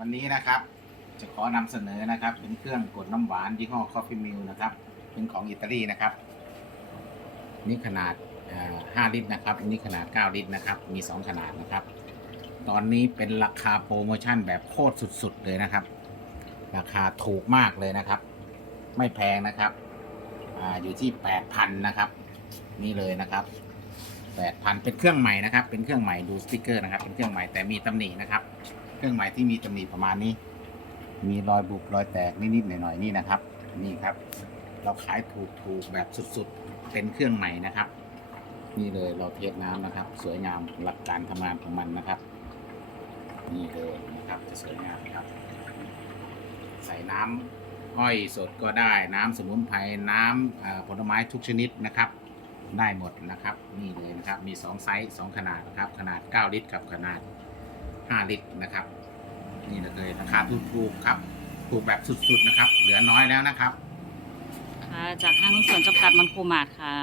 วันนี้นะครับ จะขอนำเสนอนะครับ เป็นเครื่องกดน้ำหวานยี่ห้อ Coffee Mill นะครับ เป็นของอิตาลีนะครับ นี่ขนาด 5 ลิตรนะครับอันนี้ขนาด 9 ลิตรนะครับ มี 2 ขนาดนะครับ ตอนนี้เป็นราคาโปรโมชั่นแบบโคตรสุดๆ เลยนะครับ ราคาถูกมากเลยนะครับ ไม่แพงนะครับออยู่ที่ 8,000 นะครับ นี่เลยนะครับ8,000เป็นเครื่องใหม่นะครับ เป็นเครื่องใหม่ดูสติกเกอร์นะครับ เป็นเครื่องใหม่แต่มีตำหนินะครับ เครื่องใหม่ที่มีตำหนิประมาณนี้ มีรอยบุบรอยแตกนิดๆหน่อยๆนี่นะครับ นี่ครับ เราขายถูกๆแบบสุดๆ เป็นเครื่องใหม่นะครับ นี่เลยเราเทสน้ำนะครับ สวยงามหลักการทำงานของมันนะครับ นี่เลยนะครับจะสวยงามครับ ใส่น้ำอ้อยสดก็ได้น้ำสมุนไพรน้ำเอ่อผลไม้ทุกชนิดนะครับ ได้หมดนะครับ นี่เลยนะครับมี 2 ไซส์2ขนาดนะครับ ขนาด 9 ลิตรกับขนาด 5 ลิตรนะครับ นี่เลยราคาถูกๆครับ ถูกแบบสุดๆนะครับ เหลือน้อยแล้วนะครับ ค่ะ จากห้างหุ้นส่วนจำกัดมันโคมาดค่ะ